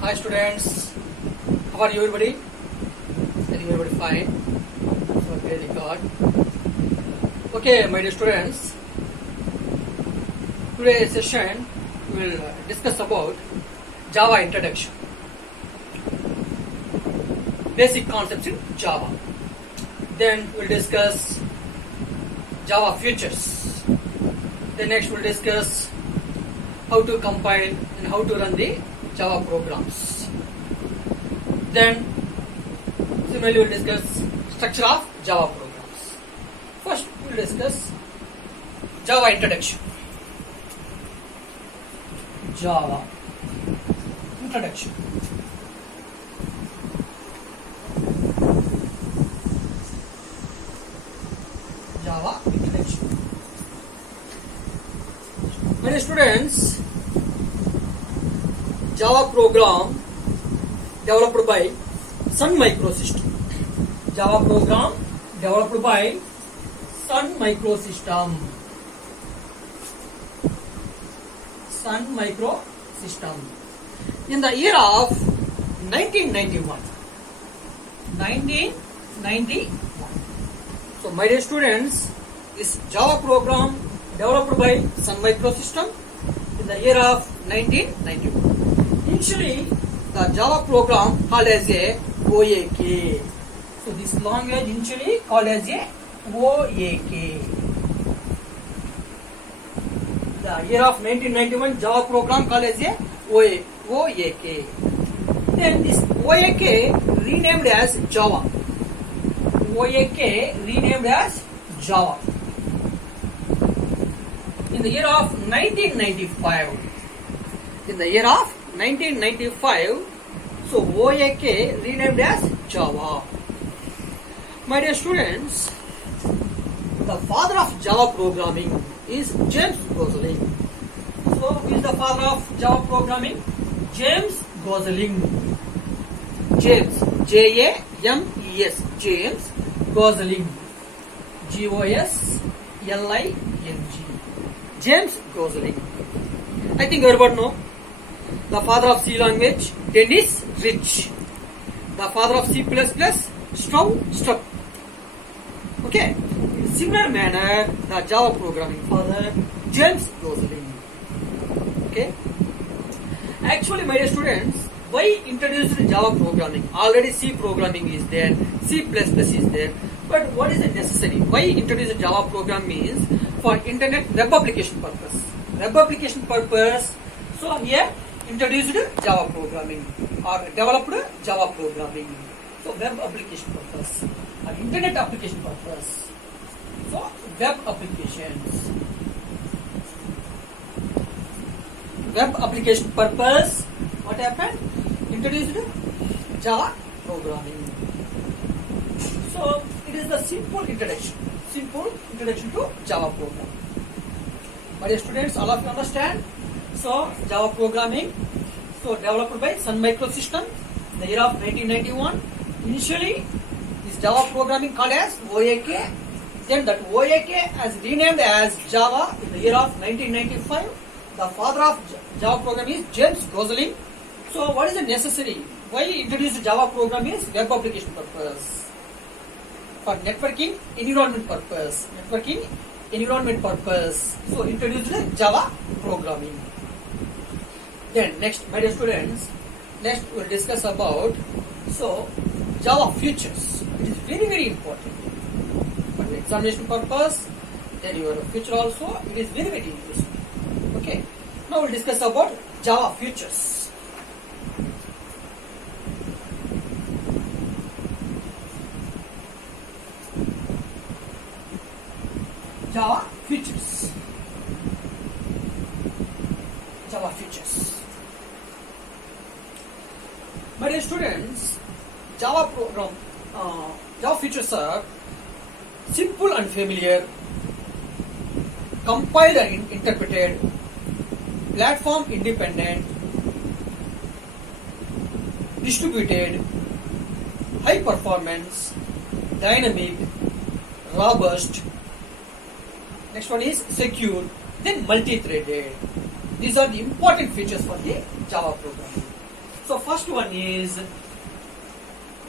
Hi students, how are you everybody? I think everybody fine. So very good. Okay, my dear students, today's session we will discuss about Java introduction, basic concepts in Java. Then we'll discuss Java features. Then next we'll discuss how to compile and how to run the Java programs. Then similarly we'll discuss structure of Java programs. First we'll discuss Java introduction. Java introduction. Java introduction. My dear students, Java program developed by Sun Microsystem. Java program developed by Sun Microsystem. Sun Microsystem. In the year of 1991. 1991. So, my dear students, this Java program developed by Sun Microsystem in the year of 1991. Initially, the Java program called as a OAK. So, this language initially called as a OAK. The year of 1991 Java program called as a OAK. Then this OAK renamed as Java. OAK renamed as Java. In the year of 1995. In the year of 1995, so OAK renamed as Java. My dear students, the father of Java programming is James Gosling. So, who is the father of Java programming? James Gosling. James, James, James Gosling. Gosling. James Gosling. I think everybody know. The father of C language, Dennis Rich. The father of C++, Stroud. Okay. In similar manner, the Java programming father, James Gosling. Okay. Actually, my dear students, why introduced Java programming? Already C programming is there, C++ is there. But what is it necessary? Why introduce Java program means for internet web application purpose. Web application purpose. So here introduced Java programming or developed Java programming. So web application purpose or internet application purpose. So web applications. Web application purpose. What happened? Introduced Java programming. So it is the simple introduction to Java program. My dear students, all of you understand? So Java programming, so developed by Sun Microsystem in the year of 1991. Initially, this Java programming called as OAK. Then that OAK has renamed as Java in the year of 1995. The father of Java programming is James Gosling. So what is the necessary? Why introduce Java program is web application purpose. For networking environment purpose. So introduced Java programming. Then next, my dear students, next we will discuss about Java features. It is very important for the examination purpose. Then your future also. It is very interesting. Okay. Now we will discuss about Java features. Java features. My dear students, Java features are simple and familiar, compiled and interpreted, platform independent, distributed, high performance, dynamic, robust. Next one is secure, then multi-threaded. These are the important features for the Java programming. So first one is,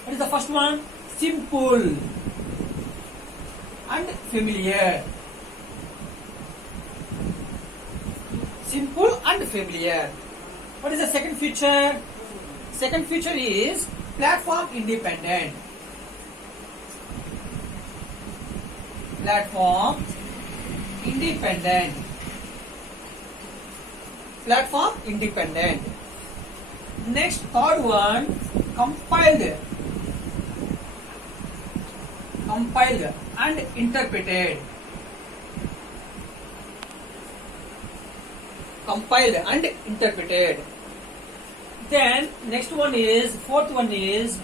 what is the first one? Simple and familiar. Simple and familiar. What is the second feature? Second feature is platform independent. Platform independent. Platform independent. Next, third one, compiled. Compiled and interpreted. Compiled and interpreted. Then next one is, fourth one is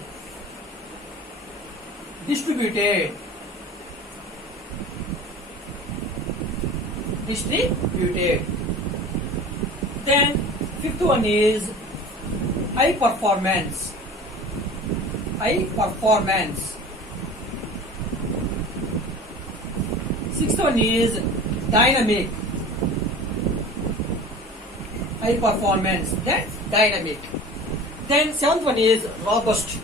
distributed. Distributed. Then fifth one is high performance. High performance. Sixth one is dynamic. High performance. Then dynamic. Then seventh one is robust.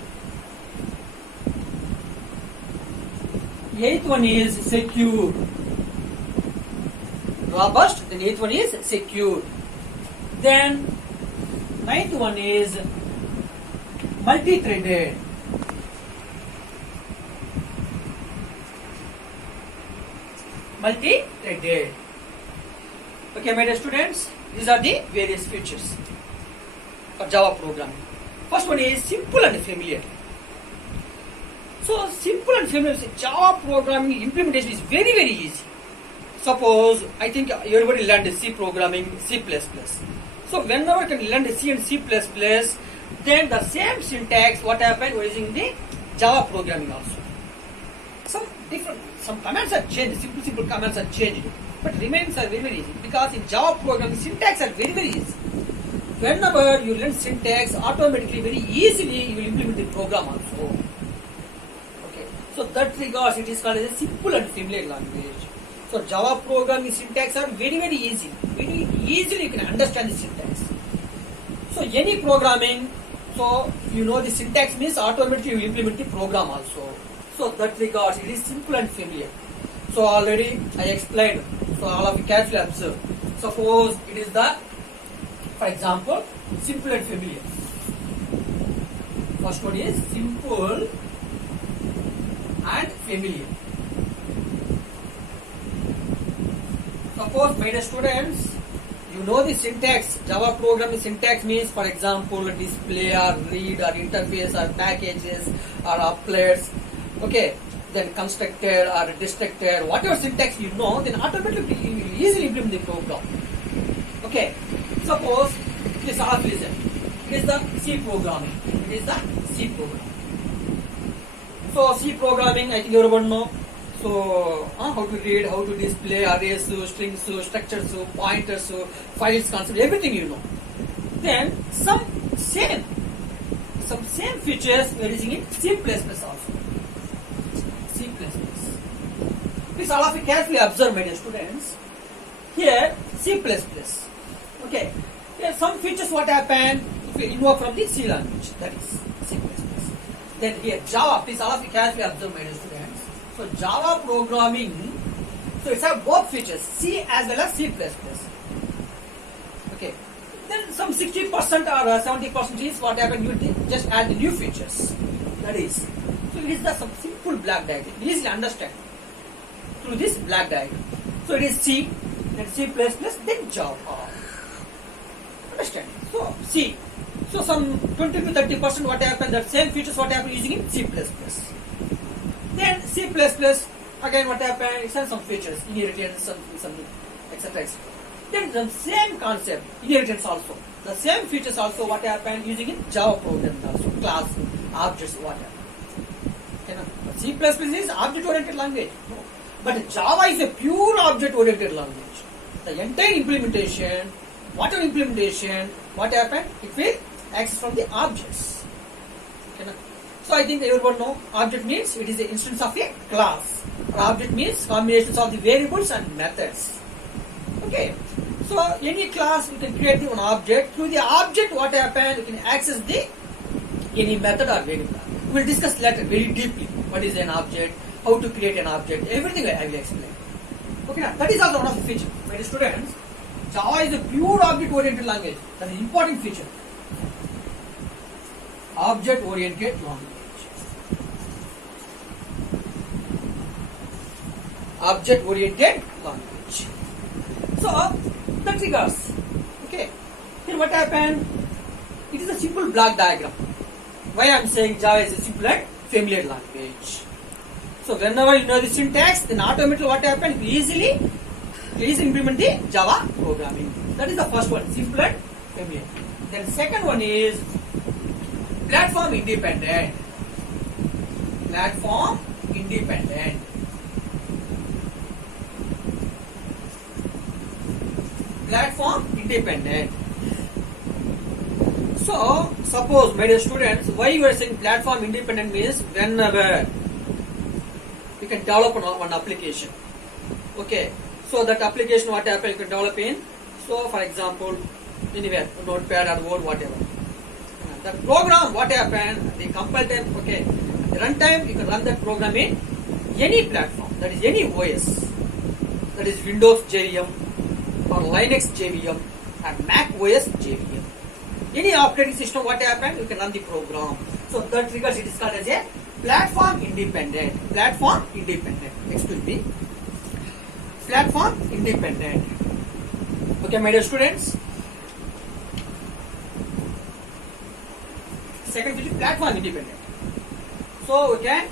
Eighth one is secure. Robust. Then eighth one is secure. Then ninth one is multi-threaded. Multi-threaded. Okay, my dear students, these are the various features for Java programming. First one is simple and familiar. So simple and familiar, Java programming implementation is very, very easy. Suppose, I think everybody learned C programming, C++. So whenever you can learn C and C++, then the same syntax, what happened using the Java programming also. Some commands are changed, simple commands are changed, but remains are very, very easy, because in Java programming syntax are very, very easy. Whenever you learn syntax, automatically, very easily you will implement the program also. Okay, so that regards it is called as a simple and familiar language. So Java programming syntax are very, very easy. Very easily you can understand the syntax. So any programming, so you know the syntax means automatically you implement the program also. So that regards it is simple and familiar. So already I explained. So all of you carefully observe. Suppose it is the, for example, simple and familiar. First one is simple and familiar. Suppose, my dear students, you know the syntax. Java programming syntax means, for example, display or read or interface or packages or applets. Okay, then constructor or destructor, whatever syntax you know, then automatically you will easily implement the program. Okay, suppose, please all listen. It is the C programming. It is the C programming. So C programming, I think everyone know. So how to read, how to display arrays, strings, structures, pointers, files, concept, everything you know. Then some same features we are using in C++ also. C++. Please all of you carefully observe, my dear students. Here C++. Okay. Here some features what happen if we invoke from the C language, that is C++. Then here Java, please all of you carefully observe, my dear students. So Java programming, so it's have both features, C as well as C++. Okay. Then some 60% or 70% is what happened, you just add the new features. That is. So it is the some simple block diagram. Easily understand through this block diagram. So it is C, then C++, then Java. Understand? So C. So some 20 to 30% what happened, that same features what happened using in C++. Then C++, again what happened, it has some features, inheritance, something, etc. Then the same concept, inheritance also. The same features also what happened using in Java programming also, class, objects, what happened. C++ is object-oriented language. No. But Java is a pure object-oriented language. The entire implementation, whatever implementation, what happened, it will access from the objects. So I think everyone know object means it is the instance of a class. Or object means combinations of the variables and methods. Okay. So any class we can create one object. Through the object, what happens? We can access the any method or variable. We will discuss later very deeply what is an object, how to create an object, everything I will explain. Okay, now that is also one of the features. My dear students, Java is a pure object-oriented language. That is an important feature. Object-oriented language. Object-oriented language. So that regards. Okay. Here what happened? It is a simple block diagram. Why I am saying Java is a simple and familiar language. So whenever you know the syntax, then automatically what happens? Easily implement the Java programming. That is the first one, simple and familiar. Then second one is platform independent. Platform independent. Platform independent. So suppose, my dear students, why you are saying platform independent means whenever you can develop one application. Okay, so that application what happen you can develop in. So for example, anywhere Notepad or Word, whatever. That program what happen? The compile time. Okay, at the runtime you can run that program in any platform. That is any OS. That is Windows JVM or Linux JVM and Mac OS JVM. Any operating system what happen? You can run the program. So that triggers it is called as a platform independent. Platform independent. Excuse me. Platform independent. Okay, my dear students. Second feature, platform independent. So we can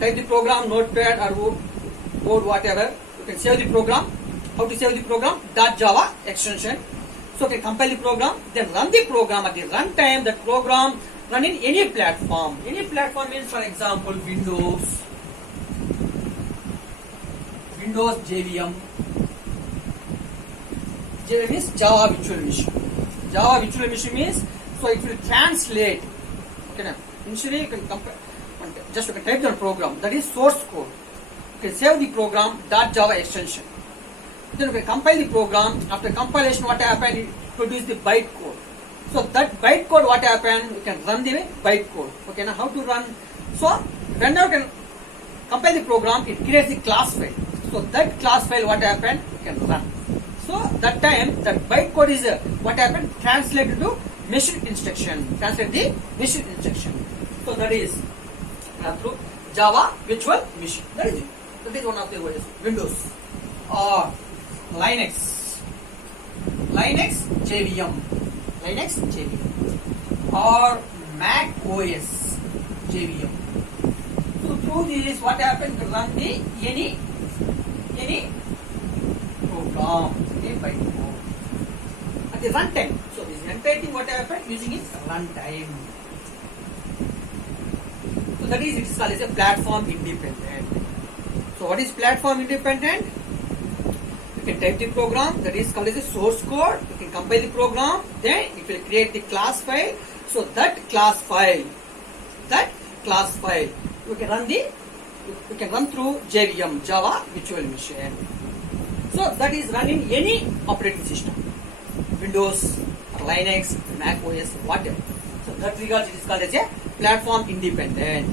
type the program, Notepad or Word, whatever. You can save the program. How to save the program? .java extension. So you can compile the program, then run the program at the runtime. That program run in any platform. Any platform means, for example, Windows JVM. JVM is Java Virtual Machine. Java Virtual Machine means, so it will translate. Okay, now initially you can compare, just you can type the program. That is source code. You can save the program .java extension. Then you can compile the program. After compilation, what happened? It produce the byte code. So that byte code, what happened? You can run the byte code. Okay, now how to run? So whenever you can compile the program, it creates the class file. So that class file, what happened? You can run. So that time, that byte code is what happened? Translated to machine instruction. Translate the machine instruction. So that is through Java Virtual Machine. That is it. That is one of the ways. Windows or Linux JVM or Mac OS JVM. So through this, what happened? To run the any program by code at the runtime. So this entire thing, what happened? Using its runtime. So that is, it is called as a platform independent. So what is platform independent? You can type the program, that is called as a source code. You can compile the program, then it will create the class file. So that class file, you can run through JVM, Java Virtual Machine. So that is running any operating system, Windows, Linux, Mac OS, whatever. So that regards it is called as a platform independent.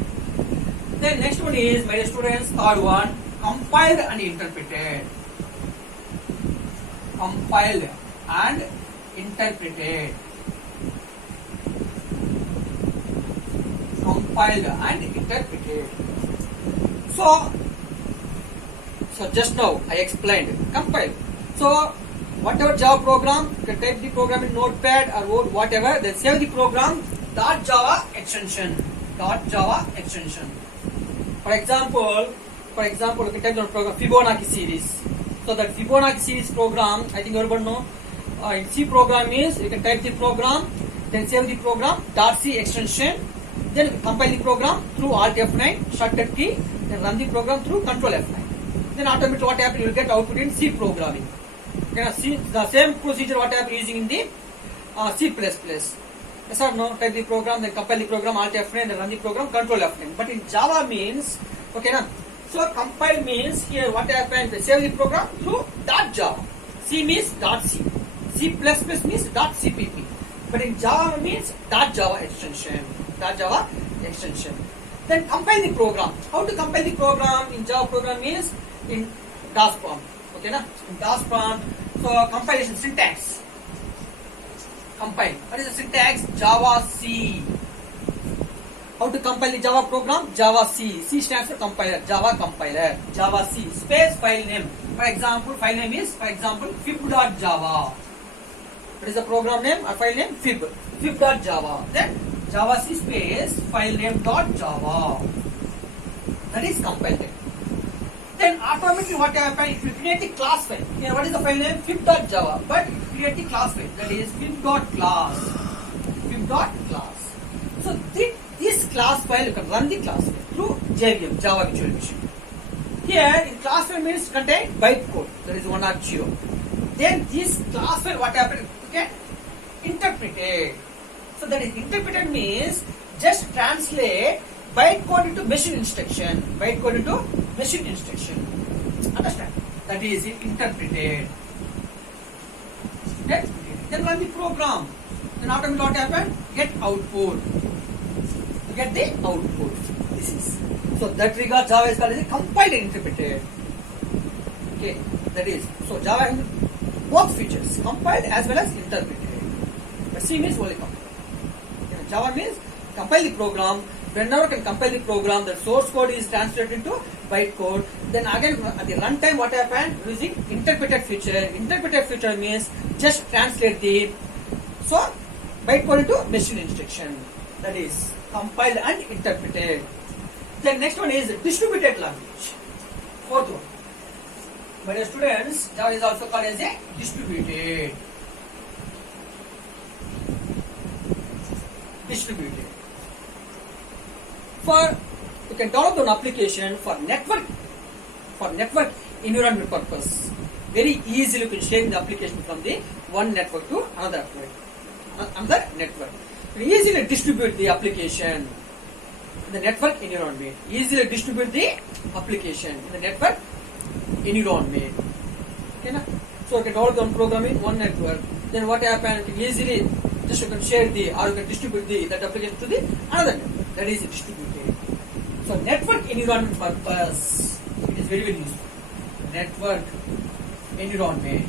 Then next one is, my dear students, third one, compiled and interpreted. Compiled and interpreted. Compiled and interpreted. So just now I explained compile. So whatever Java program, you can type the program in Notepad or Word, whatever, then save the program .java extension. For example, you can type the program Fibonacci series. So that Fibonacci series program, I think everyone know. In C program is, you can type the program, then save the program .c extension, then compile the program through Alt F9 shortcut key, then run the program through Control F9. Then automatically what happens? You will get output in C programming. See the same procedure what happens using in the C++. Yes or no? Type the program, then compile the program, Alt F9, then run the program, Control F9. But in Java means, okay, now, so compile means here what happens? They save the program through .java. C means dot C. C++ means dot CPP. But in Java means dot Java extension. Dot Java extension. Then compile the program. How to compile the program in Java program means in DOS prompt. Okay, na? In DOS prompt. So compilation syntax. Compile. What is the syntax? Java C. How to compile the Java program? Java C. C stands for compiler. Java compiler. Java C. Space file name. For example, file name is, for example, fib.java. What is the program name or file name? Fib. Fib.java. Then Java C space file name dot Java. That is compiled. Then automatically what happens if you create a class file. Here what is the file name? Fib.java. But if you create a class file, that is fib.class. Fib.class. So this class file you can run the class file through JVM, Java Virtual Machine. Here in class file means contain bytecode. That is 1 or 0. Then this class file what happens? Okay, interpreted. So that is interpreted means just translate bytecode into machine instruction. Bytecode into machine instruction. Understand? That is interpreted. Okay? Then run the program. Then automatically what happens? Get output. Get the output. This is. So that regard Java is called as a compiled and interpreted. Okay, that is. So Java has both features, compiled as well as interpreted. But C means only compiled. Okay, Java means compile the program. Whenever can compile the program, the source code is translated into bytecode. Then again at the runtime what happens? Using interpreted feature. Interpreted feature means just translate the bytecode into machine instruction. That is compiled and interpreted. Then next one is distributed language. Fourth one. My dear students, Java is also called as a distributed. Distributed. You can develop an application for network environment purpose. Very easily you can share the application from the one network to another network. You easily distribute the application in the network environment. Easily distribute the application in the network environment. Okay, na? So you can develop one program in one network. Then what happens? You can easily just you can share or you can distribute that application to the another network. That is distributed. So network environment purpose, it is very useful. Network environment.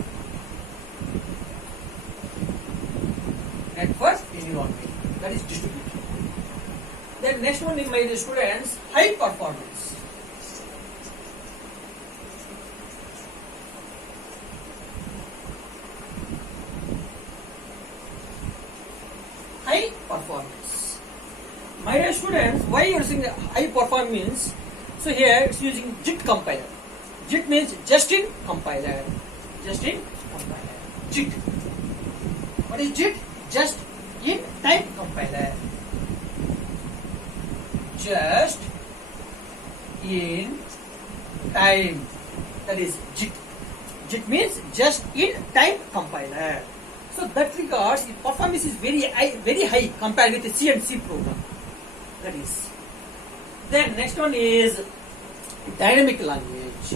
Network environment. That is distributed. Then next one in my students, high performance. High performance. My dear students, why you are using high performance? So here it's using JIT compiler. JIT means just in compiler. Just in compiler. JIT. What is JIT? Just in time compiler. Just in time. That is JIT. JIT means just in time compiler. So that regards the performance is very high compared with the C and C program. That is. Then next one is dynamic language.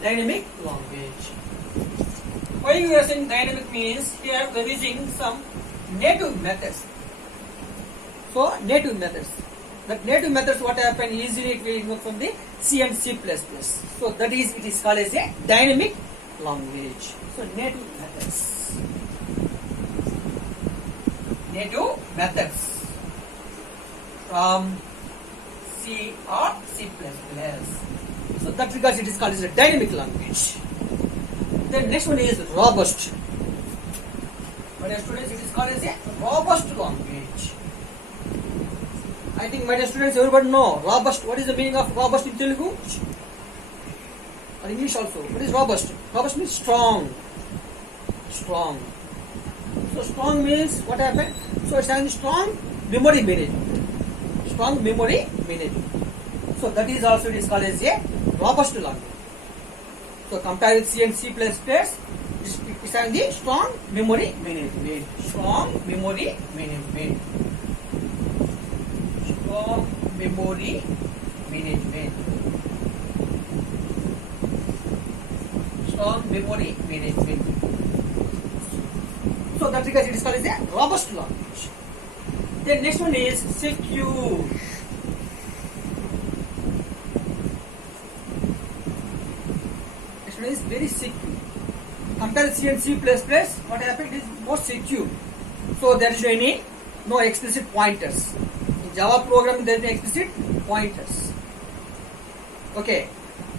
Dynamic language. Why you are saying dynamic means here we are using some native methods. So native methods. That native methods what happen easily it will move from the C and C++. So that is it is called as a dynamic language. So native methods. Native methods from C or C++. So that regards it is called as a dynamic language. Then next one is robust. My dear students, it is called as a robust language. I think my dear students everybody know robust. What is the meaning of robust in Telugu? Or English also. What is robust? Robust means strong. Strong. So strong means what happened? So it's having strong memory management. Strong memory management. So that is also it is called as a robust language. So compare with C and C++, it's having the strong memory management. Strong memory management. Strong memory management. strong memory management. So that regards it is called as a robust language. Then next one is secure. Next one is very secure. Compare C and C++, what happened is more secure. So there is no explicit pointers. In Java programming there is no explicit pointers. Okay.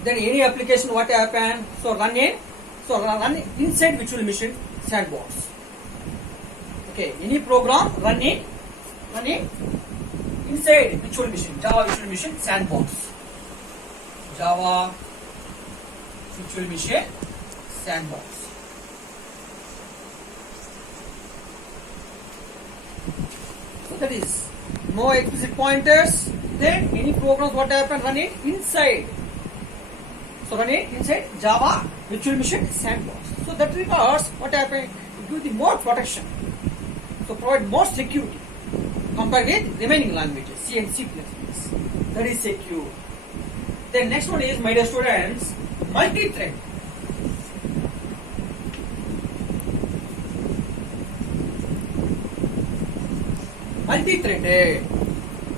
Then any application what happened? So run inside virtual machine sandbox. Okay. Any program run inside virtual machine, Java virtual machine sandbox. Java virtual machine sandbox. So that is no explicit pointers. Then any programs what happen run it inside. So run it inside Java virtual machine sandbox. So that regards what happened, do the more protection. So provide more security compared with remaining languages C and C++. That is secure. Then next one is, my dear students, multi-thread. Multi-threaded.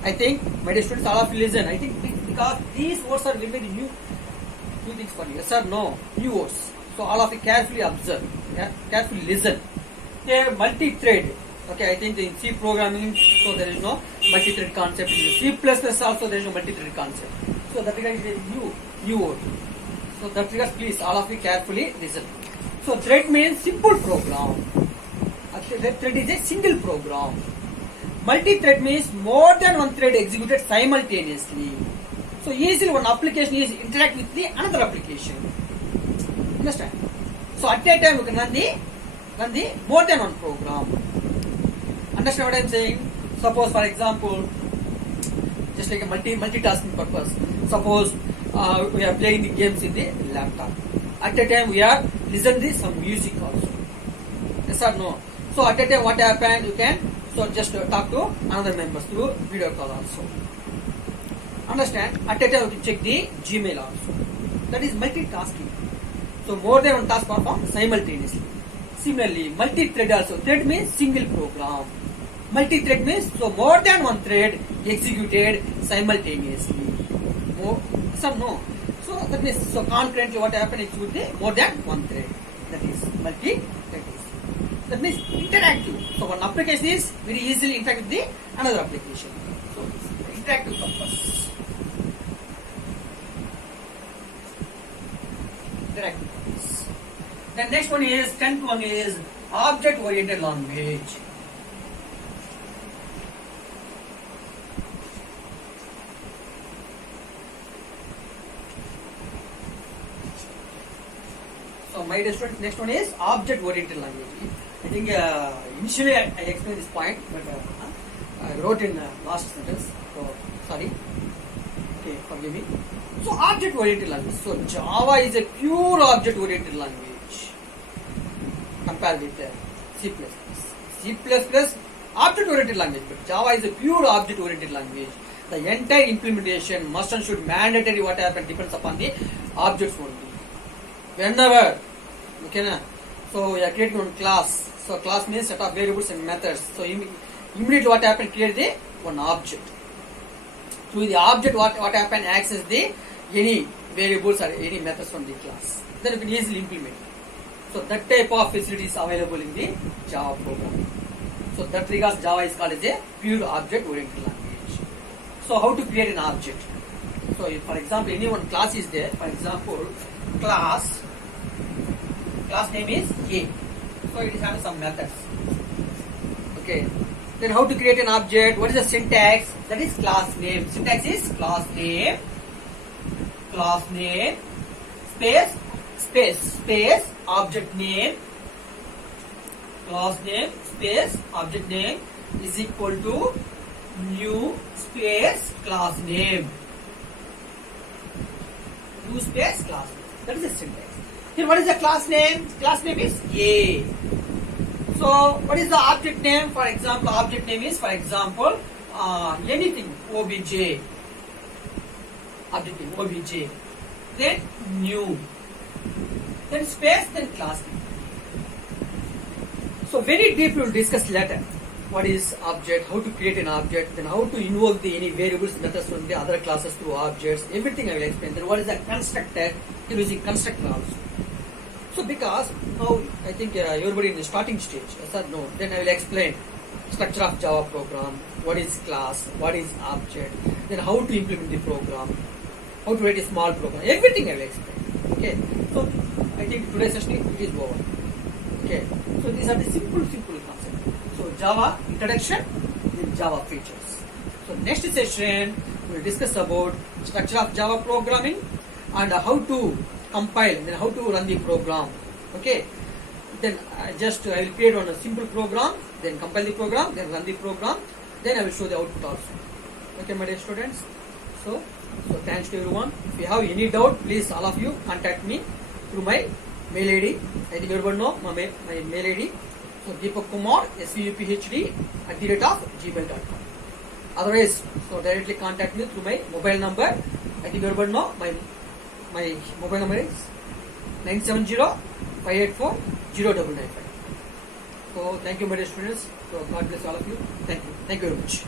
I think, my dear students, all of you listen. I think because these words are very new things for you. Yes or no? New words. So all of you carefully observe, carefully listen. They are multi-thread. Okay, I think in C programming, so there is no multi-thread concept. In C++ also there is no multi-thread concept. So that regards is new word. So that regards, please all of you carefully listen. So thread means simple program. Actually, thread is a single program. Multi-thread means more than one thread executed simultaneously. So easily one application is interact with the another application. Understand? So at that time you can run the more than one program. Understand what I am saying? Suppose for example, just like a multitasking purpose. Suppose we are playing the games in the laptop. At that time we are listening to some music also. Yes or no? So at that time what happened? You can just talk to another members through video call also. Understand? At that time you can check the Gmail also. That is multitasking. So more than one task performed simultaneously. Similarly, multi-thread also. Thread means single program. Multi-thread means so more than one thread executed simultaneously. Some no. So that means so concurrently what happens is with the more than one thread. That is multi-thread. That means interactive. So one application is very easily interact with the another application. So interactive purpose. Interactive purpose. Then next one is 10th one is object-oriented language. So my dear students, next one is object-oriented language. I think initially I explained this point, but I wrote in last sentence. So sorry. Okay, forgive me. So object-oriented language. So Java is a pure object-oriented language compared with C++. C++ object-oriented language, but Java is a pure object-oriented language. The entire implementation must and should mandatory what happen depends upon the objects only. Whenever, okay, so we are creating one class. So class means set of variables and methods. So immediately what happen, create the one object. Through the object what happen, access the any variables or any methods from the class. Then you can easily implement. So that type of facility is available in the Java program. So that regards Java is called as a pure object oriented language. So how to create an object? So if, for example, any one class is there. For example, class name is A. So it is having some methods. Okay. Then how to create an object? What is the syntax? That is class name. Syntax is class name, space, object name, class name, space, object name is equal to new space class name. New space class name. That is the syntax. Here what is the class name? Class name is A. So what is the object name? For example, object name is, for example, anything, obj. Object name, obj. Then new. then space, then class name. So very deep we will discuss later. What is object, how to create an object, then how to invoke the any variables methods from the other classes through objects, everything I will explain. Then what is a constructor, using constructor also. So because now I think everybody in the starting stage, yes or no, then I will explain structure of Java program, what is class, what is object, then how to implement the program, how to write a small program, everything I will explain. Okay, so I think today's session it is over. Okay, so these are the simple concepts. So Java introduction, then Java features. So next session we will discuss about structure of Java programming and how to compile, then how to run the program. Okay, then I will create on a simple program, then compile the program, then run the program, then I will show the output also. Okay, my dear students. So thanks to everyone. If you have any doubt, please all of you contact me through my mail ID. I think everyone know my mail ID. So Deepak Kumar SVUPHD@gmail.com. Otherwise, so directly contact me through my mobile number. I think everyone know my mobile number is 970-584-0995. So thank you, my dear students. So God bless all of you. Thank you very much.